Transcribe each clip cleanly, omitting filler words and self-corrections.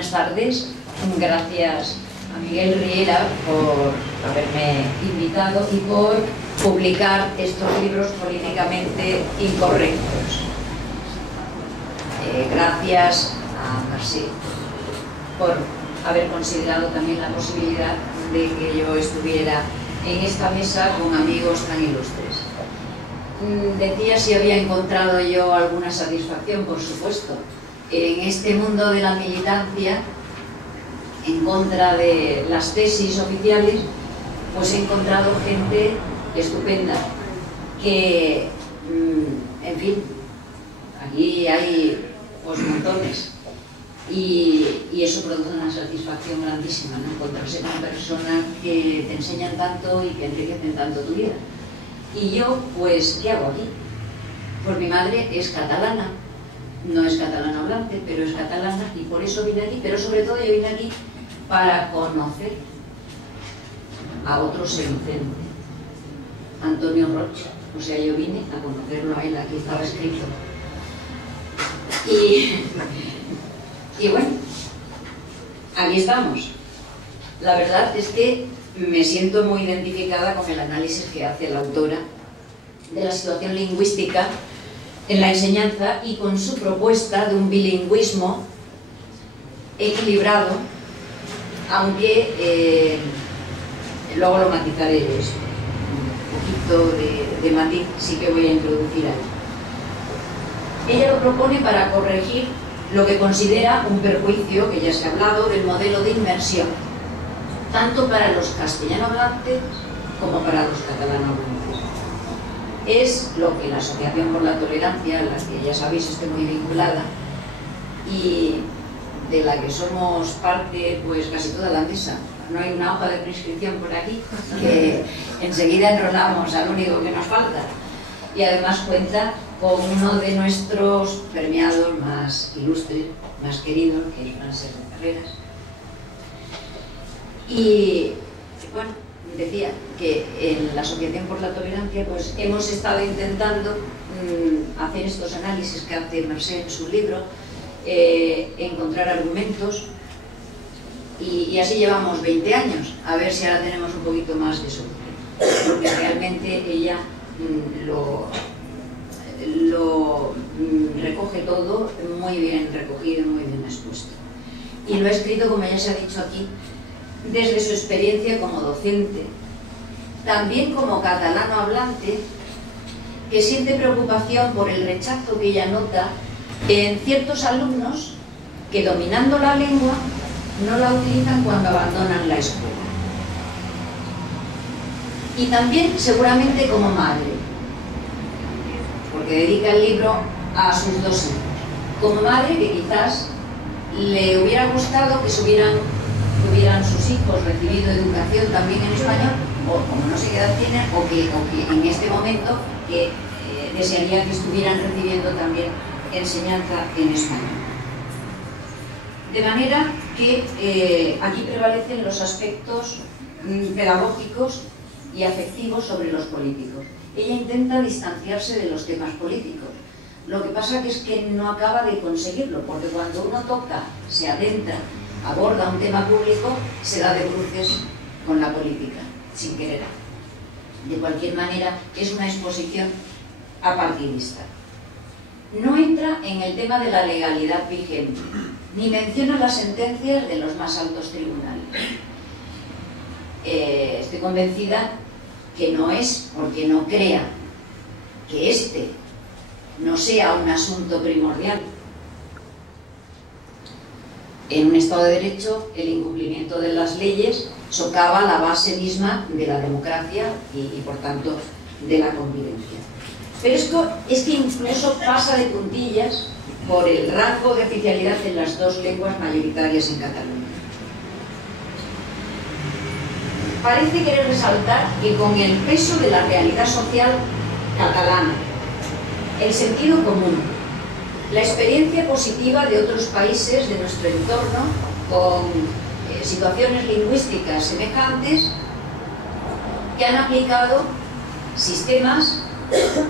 buenas tardes. Gracias a Miguel Riera por haberme invitado y por publicar estos libros políticamente incorrectos. Gracias a Marcel por haber considerado también la posibilidad de que yo estuviera en esta mesa con amigos tan ilustres. Decía si había encontrado yo alguna satisfacción, por supuesto. En este mundo de la militancia en contra de las tesis oficiales, pues he encontrado gente estupenda que, en fin, aquí hay pues montones y eso produce una satisfacción grandísima, ¿no? Encontrarse con personas que te enseñan tanto y que enriquecen tanto tu vida. Y yo, pues, ¿qué hago aquí? Pues mi madre es catalana, no es catalana hablante, pero es catalana y por eso vine aquí, pero sobre todo yo vine aquí para conocer a otro sencente, Antonio Rocha. O sea, yo vine a conocerlo a él, aquí estaba escrito. Y bueno, aquí estamos. La verdad es que me siento muy identificada con el análisis que hace la autora de la situación lingüística en la enseñanza y con su propuesta de un bilingüismo equilibrado, aunque luego lo matizaré yo esto. Un poquito de matiz sí que voy a introducir ahí. Ella lo propone para corregir lo que considera un perjuicio, que ya se ha hablado, del modelo de inmersión, tanto para los castellano hablantes como para los catalano hablantes. Es lo que la Asociación por la Tolerancia, a la que ya sabéis estoy muy vinculada, y de la que somos parte pues casi toda la mesa. No hay una hoja de prescripción por aquí, que enseguida enrolamos al único que nos falta. Y además cuenta con uno de nuestros premiados más ilustres, más queridos, que es Francesc de Carreras. Y bueno, decía que en la Asociación por la Tolerancia pues hemos estado intentando hacer estos análisis que hace Marcel en su libro, encontrar argumentos, y así llevamos 20 años, a ver si ahora tenemos un poquito más de suerte, porque realmente ella lo recoge todo muy bien recogido, muy bien expuesto, y lo ha escrito, como ya se ha dicho aquí, desde su experiencia como docente, también como catalano hablante, que siente preocupación por el rechazo que ella nota en ciertos alumnos que, dominando la lengua, no la utilizan cuando abandonan la escuela. Y también seguramente como madre, porque dedica el libro a sus dos hijos. Como madre, que quizás le hubiera gustado que tuvieran sus hijos recibido educación también en español, o como no sé qué edad tienen, o que en este momento desearía que estuvieran recibiendo también enseñanza en español. De manera que aquí prevalecen los aspectos pedagógicos y afectivos sobre los políticos. Ella intenta distanciarse de los temas políticos. Lo que pasa es que no acaba de conseguirlo, porque cuando uno toca, se adentra, aborda un tema público, se da de bruces con la política, sin querer. De cualquier manera, es una exposición apartidista. No entra en el tema de la legalidad vigente, ni menciona las sentencias de los más altos tribunales. Estoy convencida que no es porque no crea que este no sea un asunto primordial. En un Estado de Derecho, el incumplimiento de las leyes socava la base misma de la democracia y por tanto, de la convivencia. Pero esto es que incluso pasa de puntillas por el rango de oficialidad en las dos lenguas mayoritarias en Cataluña. Parece querer resaltar que con el peso de la realidad social catalana, el sentido común, la experiencia positiva de otros países de nuestro entorno con situaciones lingüísticas semejantes, que han aplicado sistemas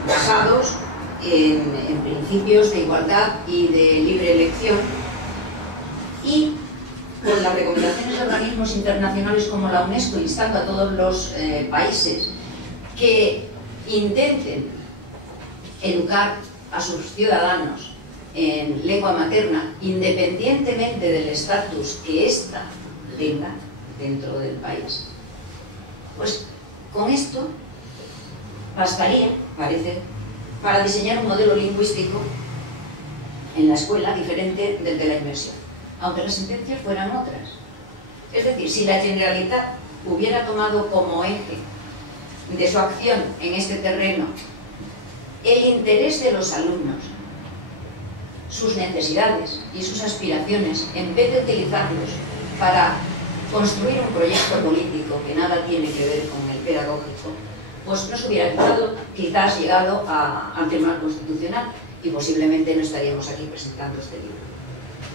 basados en principios de igualdad y de libre elección, y con las recomendaciones de organismos internacionales como la UNESCO, instando a todos los países que intenten educar a sus ciudadanos en lengua materna, independientemente del estatus que ésta tenga dentro del país. Pues con esto bastaría, parece, para diseñar un modelo lingüístico en la escuela diferente del de la inmersión, aunque las sentencias fueran otras. Es decir, si la Generalitat hubiera tomado como eje de su acción en este terreno el interés de los alumnos, sus necesidades y sus aspiraciones, en vez de utilizarlos para construir un proyecto político que nada tiene que ver con el pedagógico, pues no se hubiera quizás llegado al Tribunal Constitucional y posiblemente no estaríamos aquí presentando este libro.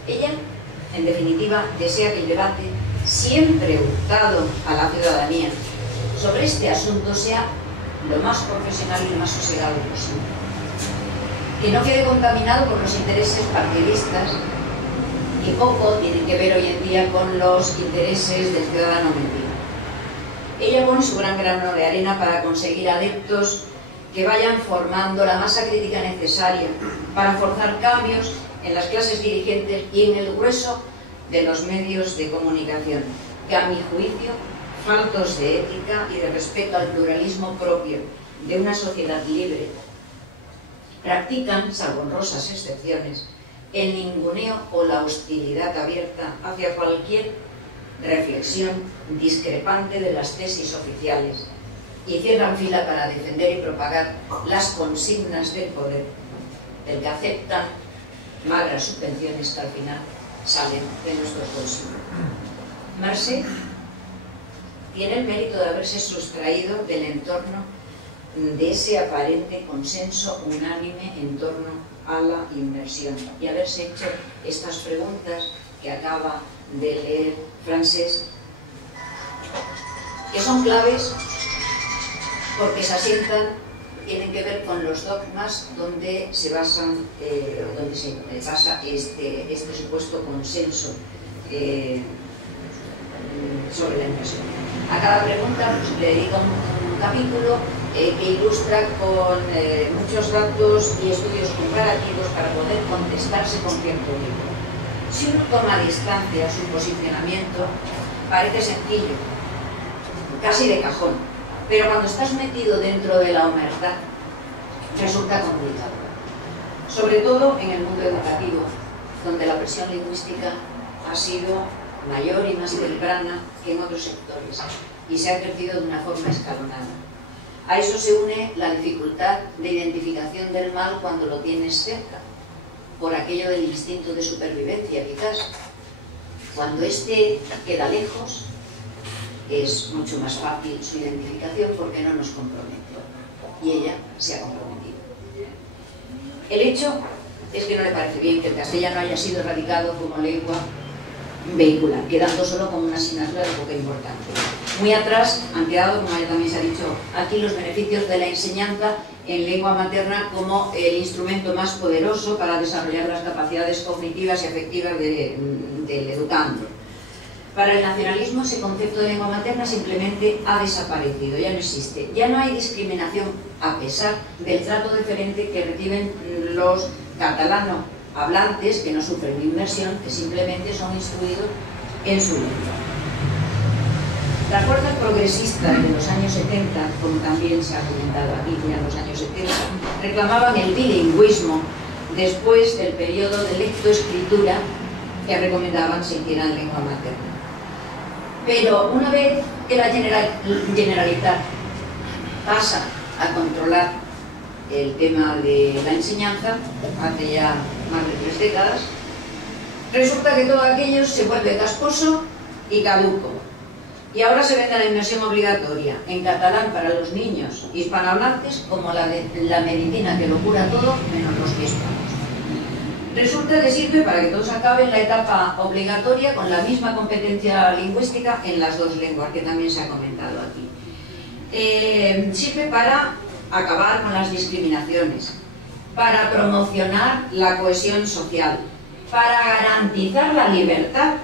Ella, en definitiva, desea que el debate, siempre hurtado a la ciudadanía, sobre este asunto sea lo más profesional y lo más sosegado posible. Que no quede contaminado por los intereses partidistas que poco tienen que ver hoy en día con los intereses del ciudadano mediano. Ella pone su gran grano de arena para conseguir adeptos que vayan formando la masa crítica necesaria para forzar cambios en las clases dirigentes y en el grueso de los medios de comunicación, que a mi juicio, faltos de ética y de respeto al pluralismo propio de una sociedad libre, practican, salvo honrosas excepciones, el ninguneo o la hostilidad abierta hacia cualquier reflexión discrepante de las tesis oficiales y cierran fila para defender y propagar las consignas del poder, del que aceptan magras subvenciones que al final salen de nuestros bolsillos. Marx tiene el mérito de haberse sustraído del entorno de ese aparente consenso unánime en torno a la inmersión y haberse hecho estas preguntas que acaba de leer Francés, que son claves porque se asientan, tienen que ver con los dogmas donde se basa este supuesto consenso sobre la inmersión. A cada pregunta pues, le dedica un capítulo que ilustra con muchos datos y estudios comparativos para poder contestarse con cierto rigor. Si uno toma a distancia su posicionamiento, parece sencillo, casi de cajón, pero cuando estás metido dentro de la humanidad, resulta complicado. Sobre todo en el mundo educativo, donde la presión lingüística ha sido mayor y más temprana que en otros sectores y se ha crecido de una forma escalonada. A eso se une la dificultad de identificación del mal cuando lo tienes cerca, por aquello del instinto de supervivencia, quizás. Cuando éste queda lejos, es mucho más fácil su identificación porque no nos compromete. Y ella se ha comprometido. El hecho es que no le parece bien que el castellano haya sido erradicado como lengua vehicular, quedando solo como una asignatura de poca importancia. Muy atrás han quedado, como ya también se ha dicho aquí, los beneficios de la enseñanza en lengua materna como el instrumento más poderoso para desarrollar las capacidades cognitivas y afectivas del educando. Para el nacionalismo ese concepto de lengua materna simplemente ha desaparecido, ya no existe. Ya no hay discriminación a pesar del trato diferente que reciben los catalano hablantes que no sufren inmersión, que simplemente son instruidos en su lengua. Las fuerzas progresistas de los años 70, como también se ha comentado aquí, ya en los años 70, reclamaban el bilingüismo después del periodo de lectoescritura que recomendaban se hiciera en lengua materna. Pero una vez que la Generalitat pasa a controlar el tema de la enseñanza, hace ya más de 3 décadas, resulta que todo aquello se vuelve casposo y caduco. Y ahora se vende la inmersión obligatoria en catalán para los niños hispanohablantes como la medicina que lo cura todo menos los que hispanos. Resulta que sirve para que todos acaben la etapa obligatoria con la misma competencia lingüística en las 2 lenguas, que también se ha comentado aquí. Sirve para acabar con las discriminaciones, para promocionar la cohesión social, para garantizar la libertad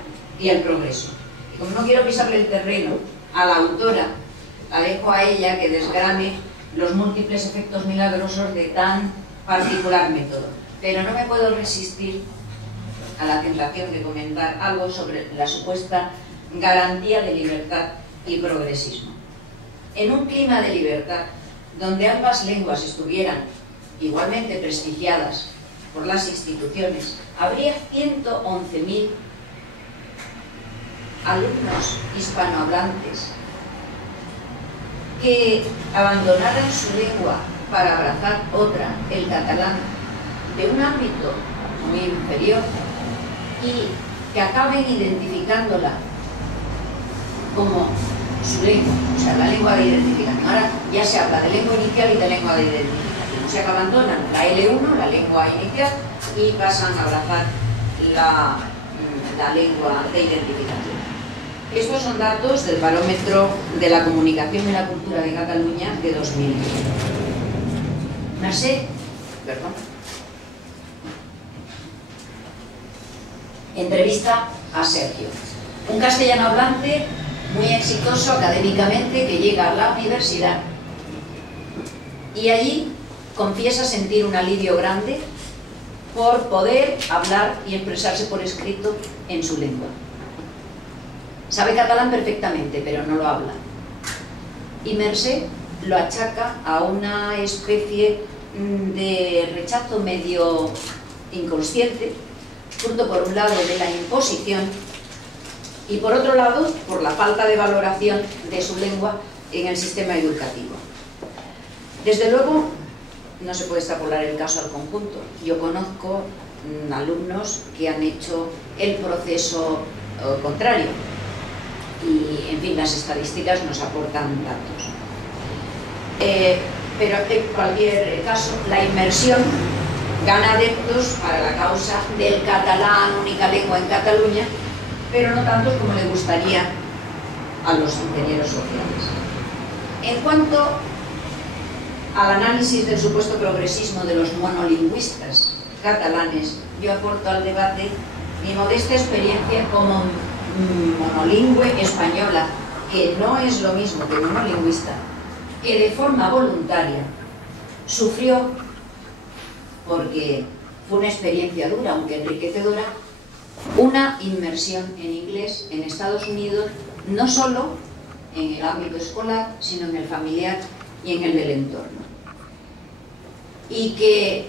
y el progreso. Y como no quiero pisarle el terreno a la autora, la dejo a ella que desgrane los múltiples efectos milagrosos de tan particular método. Pero no me puedo resistir a la tentación de comentar algo sobre la supuesta garantía de libertad y progresismo. En un clima de libertad, donde ambas lenguas estuvieran igualmente prestigiadas por las instituciones, habría 111.000 alumnos hispanohablantes que abandonaran su lengua para abrazar otra, el catalán, de un ámbito muy inferior, y que acaben identificándola como su lengua, o sea, la lengua de identificación. Ahora ya se habla de lengua inicial y de lengua de identificación, o sea que abandonan la L1, la lengua inicial, y pasan a abrazar la lengua de identificación. Estos son datos del Barómetro de la Comunicación y la Cultura de Cataluña de 2000. Entrevista a Sergio, un castellano hablante muy exitoso académicamente que llega a la universidad y allí confiesa sentir un alivio grande por poder hablar y expresarse por escrito en su lengua. Sabe catalán perfectamente, pero no lo habla. Y Mercè lo achaca a una especie de rechazo medio inconsciente, fruto por un lado de la imposición y por otro lado por la falta de valoración de su lengua en el sistema educativo. Desde luego no se puede extrapolar el caso al conjunto. Yo conozco alumnos que han hecho el proceso contrario y, en fin, las estadísticas nos aportan datos. Pero en cualquier caso, la inmersión gana adeptos para la causa del catalán, única lengua en Cataluña, pero no tantos como le gustaría a los ingenieros sociales. En cuanto al análisis del supuesto progresismo de los monolingüistas catalanes, yo aporto al debate mi modesta experiencia como monolingüe española, que no es lo mismo que monolingüista, que de forma voluntaria sufrió, porque fue una experiencia dura, aunque enriquecedora, una inmersión en inglés en Estados Unidos, no solo en el ámbito escolar, sino en el familiar y en el del entorno. Y que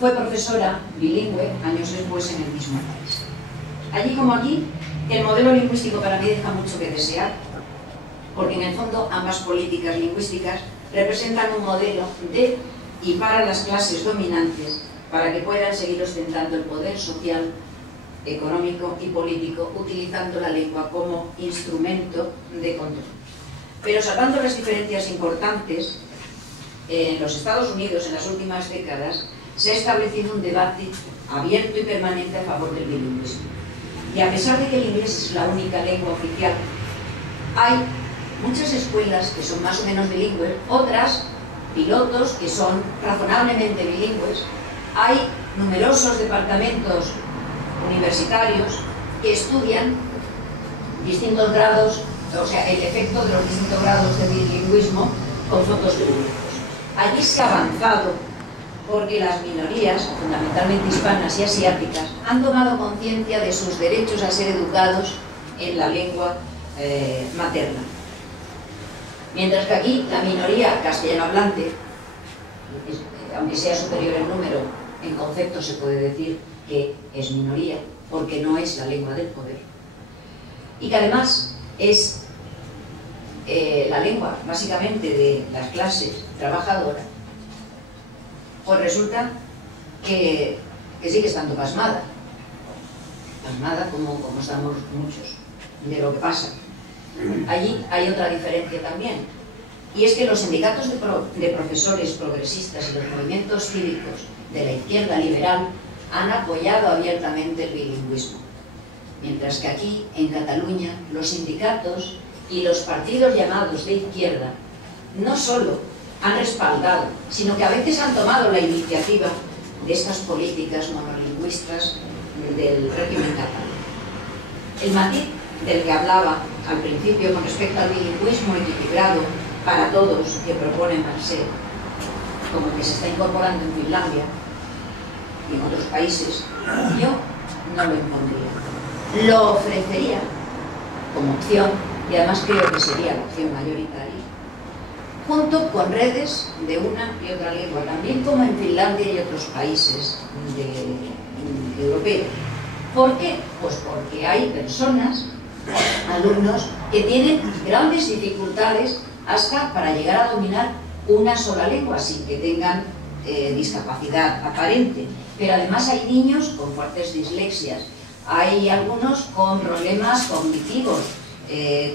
fue profesora bilingüe años después en el mismo país. Allí como aquí, el modelo lingüístico para mí deja mucho que desear, porque en el fondo ambas políticas lingüísticas representan un modelo de y para las clases dominantes para que puedan seguir ostentando el poder social, económico y político, utilizando la lengua como instrumento de control. Pero salvando las diferencias importantes, en los Estados Unidos en las últimas décadas se ha establecido un debate abierto y permanente a favor del bilingüismo. Y a pesar de que el inglés es la única lengua oficial, hay muchas escuelas que son más o menos bilingües, otras pilotos que son razonablemente bilingües, hay numerosos departamentos universitarios que estudian distintos grados, o sea, el efecto de los distintos grados de bilingüismo con fondos públicos. Allí se ha avanzado porque las minorías, fundamentalmente hispanas y asiáticas, han tomado conciencia de sus derechos a ser educados en la lengua materna. Mientras que aquí la minoría castellano hablante, aunque sea superior el número, en concepto se puede decir que es minoría, porque no es la lengua del poder. Y que además es la lengua, básicamente, de las clases trabajadoras, pues resulta que sigue estando pasmada. Pasmada como estamos muchos, de lo que pasa. Allí hay otra diferencia también, y es que los sindicatos de profesores progresistas y los movimientos cívicos de la izquierda liberal han apoyado abiertamente el bilingüismo, mientras que aquí, en Cataluña, los sindicatos y los partidos llamados de izquierda no solo han respaldado, sino que a veces han tomado la iniciativa de estas políticas monolingüistas del régimen catalán. El matiz del que hablaba al principio con respecto al bilingüismo equilibrado para todos que propone Marcel, como que se está incorporando en Finlandia y en otros países, yo no lo impondría. Lo ofrecería como opción, y además creo que sería la opción mayoritaria, junto con redes de una y otra lengua, también como en Finlandia y otros países europeos. ¿Por qué? Pues porque hay personas, alumnos, que tienen grandes dificultades hasta para llegar a dominar una sola lengua sin que tengan discapacidad aparente. Pero además hay niños con fuertes dislexias, hay algunos con problemas cognitivos,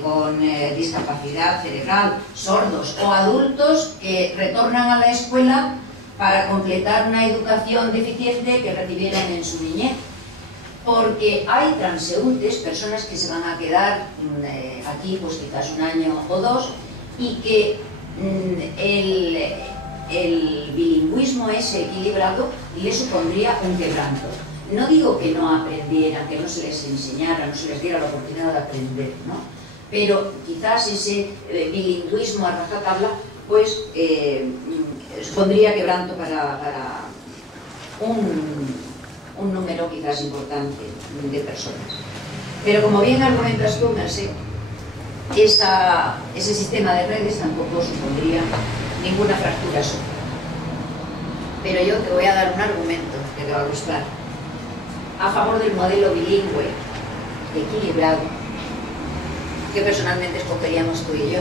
con discapacidad cerebral, sordos, o adultos que retornan a la escuela para completar una educación deficiente que recibieron en su niñez. Porque hay transeúntes, personas que se van a quedar aquí pues quizás un año o dos, y que el bilingüismo ese equilibrado le supondría un quebranto. No digo que no aprendieran, que no se les enseñara, no se les diera la oportunidad de aprender, ¿no? Pero quizás ese bilingüismo a rajatabla pues supondría quebranto para un número quizás importante de personas. Pero como bien argumentas tú, Mercé, ese sistema de redes tampoco supondría ninguna fractura social. Pero yo te voy a dar un argumento que te va a gustar a favor del modelo bilingüe equilibrado que personalmente escogeríamos tú y yo.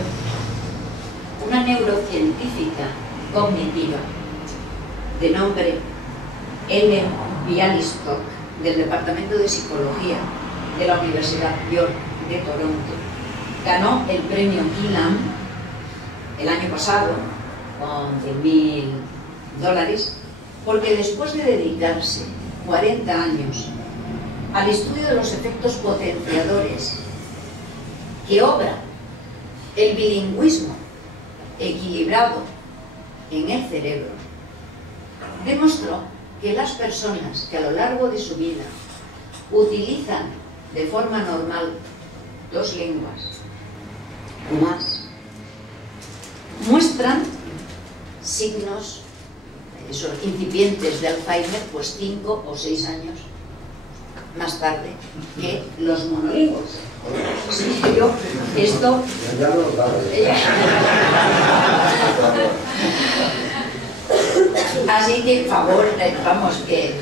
Una neurocientífica cognitiva de nombre Ellen Bialystok, del Departamento de Psicología de la Universidad York de Toronto, ganó el premio Kilam el año pasado con $100.000, porque después de dedicarse 40 años al estudio de los efectos potenciadores que obra el bilingüismo equilibrado en el cerebro, demostró que las personas que a lo largo de su vida utilizan de forma normal 2 lenguas o más, muestran signos incipientes de Alzheimer pues 5 o 6 años más tarde que los monolingües. Sí, yo, esto... Así que, por favor, vamos, que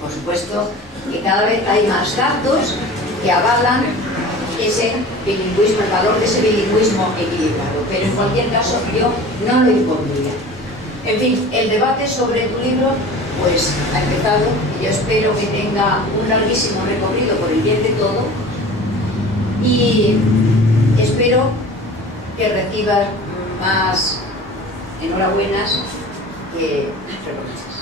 por supuesto, que cada vez hay más datos que avalan ese bilingüismo, el valor de ese bilingüismo equilibrado. Pero en cualquier caso, yo no lo impondría. En fin, el debate sobre tu libro pues ha empezado, y yo espero que tenga un larguísimo recorrido por el bien de todo, y espero que recibas más enhorabuenas que reproches.